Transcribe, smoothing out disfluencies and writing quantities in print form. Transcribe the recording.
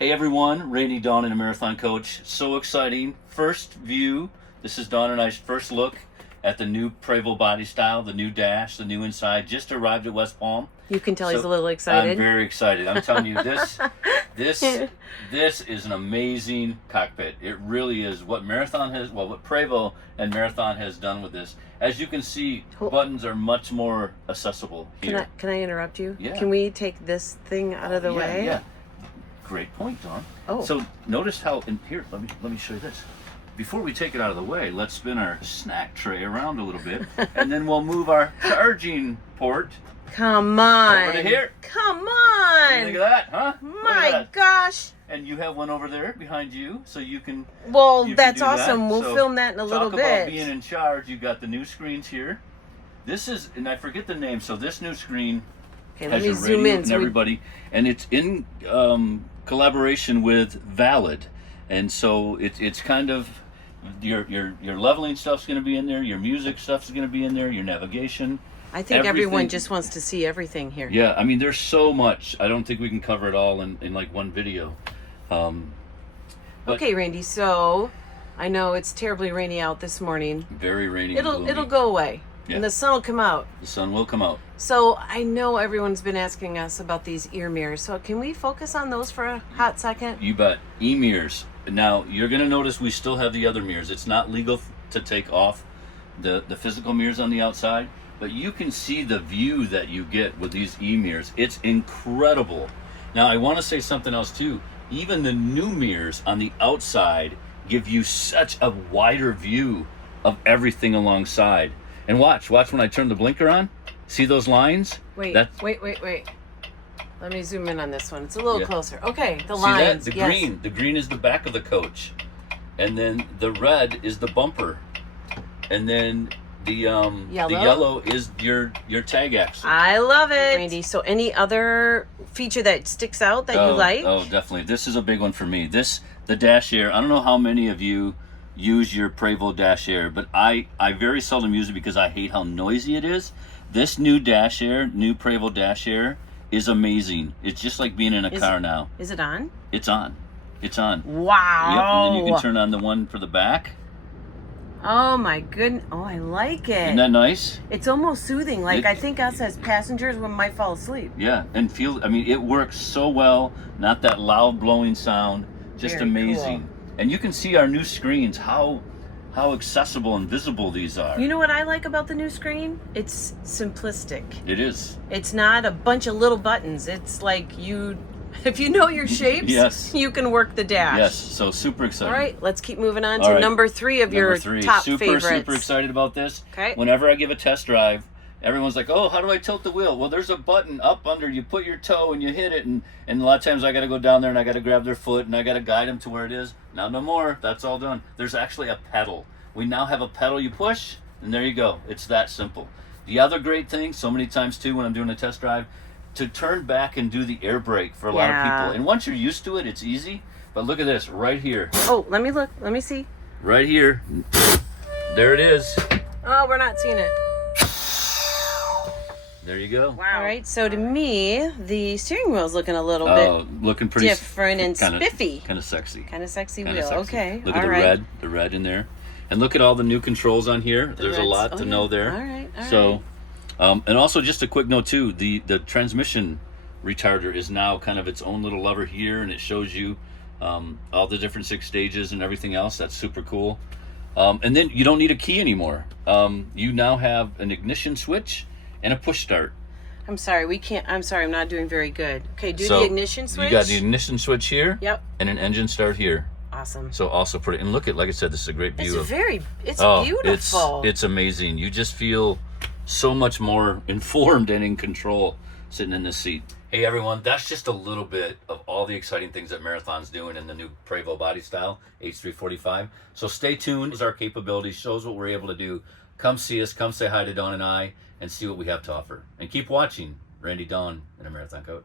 Hey everyone, Randy, Dawn, and a marathon coach. So exciting. First view. This is Dawn and I's first look at the new Prevost body style, the new dash, the new inside. Just arrived at West Palm. You can tell he's a little excited. I'm very excited. I'm telling you, this is an amazing cockpit. It really is. What Prevost and Marathon has done with this. As you can see, buttons are much more accessible here. Can I interrupt you? Yeah. Can we take this thing out of the way? Yeah. Great point, Dawn. Oh. So notice how in here. Let me show you this. Before we take it out of the way, let's spin our snack tray around a little bit, and then we'll move our charging port. Come on. Over to here. Come on. Look at that, huh? My gosh. And you have one over there behind you, so you can. Well, you that's can do awesome. that. We'll So film that in a little bit. Talk about being in charge. You've got the new screens here. This is, and I forget the name. So this new screen Okay, has let me your zoom radio in. and everybody, and it's in collaboration with Valid, and so it's kind of your leveling stuff's going to be in there. Your music stuff's going to be in there. Your navigation. I think everyone just wants to see everything here. Yeah, I mean, there's so much. I don't think we can cover it all in like one video. Okay, Randy, so I know it's terribly rainy out this morning. Very rainy. It'll go away. Yeah. And the sun will come out. The sun will come out. So I know everyone's been asking us about these ear mirrors. So can we focus on those for a hot second? You bet. E-mirrors. Now, you're going to notice we still have the other mirrors. It's not legal to take off the physical mirrors on the outside, but you can see the view that you get with these e-mirrors. It's incredible. Now, I want to say something else too. Even the new mirrors on the outside give you such a wider view of everything alongside. And watch when I turn the blinker on. See those lines? Wait. Let me zoom in on this one. It's a little closer. Okay, the lines. See that? The green is the back of the coach. And then the red is the bumper. And then the yellow is your tag axle. I love it. Randy, so any other feature that sticks out that you like? Oh, definitely. This is a big one for me. The Dash Air. I don't know how many of you use your Prevost Dash Air, but I very seldom use it because I hate how noisy it is. This new Dash Air, new Prevost Dash Air, is amazing. It's just like being in a car now. Is it on? It's on. It's on. Wow. Yep, and then you can turn on the one for the back. Oh my goodness. Oh, I like it. Isn't that nice? It's almost soothing. Like I think us as passengers we might fall asleep. Yeah, and it works so well. Not that loud blowing sound. Just Very amazing. cool. And you can see our new screens, how accessible and visible these are. You know what I like about the new screen? It's simplistic. It is. It's not a bunch of little buttons. It's like if you know your shapes, yes, you can work the dash. Yes, so super excited. All right, let's keep moving on to number 3 of your top favorites. Super excited about this. Okay. Whenever I give a test drive, everyone's like, oh, how do I tilt the wheel? Well, there's a button up under, you put your toe and you hit it, and a lot of times I got to go down there and I got to grab their foot and I got to guide them to where it is. Now, no more. That's all done. There's actually a pedal. We now have a pedal you push, and there you go. It's that simple. The other great thing, so many times too when I'm doing a test drive, to turn back and do the air brake for a lot of people. And once you're used to it, it's easy. But look at this right here. Oh, let me look. Let me see. Right here. There it is. Oh, we're not seeing it. There you go. Wow. All right, so to me, the steering wheel's looking a little bit looking pretty different and spiffy. Kind of sexy. Kind of sexy wheel. Okay. Look at the red in there. And look at all the new controls on here. There's a lot to know there. All right. So, and also just a quick note too, the transmission retarder is now kind of its own little lever here, and it shows you all the different 6 stages and everything else. That's super cool. And then you don't need a key anymore. You now have an ignition switch and a push start. I'm sorry, I'm not doing very good. Okay, the ignition switch. You got the ignition switch here. Yep. And an engine start here. Awesome. So also put it, and look at, like I said, this is a great view. It's beautiful. It's amazing. You just feel so much more informed and in control sitting in this seat. Hey everyone, that's just a little bit of all the exciting things that Marathon's doing in the new Prevost body style, H345. So stay tuned. Our capabilities shows what we're able to do. Come see us, come say hi to Dawn and I, and see what we have to offer. And keep watching Randy, Dawn, and a Marathon Coach.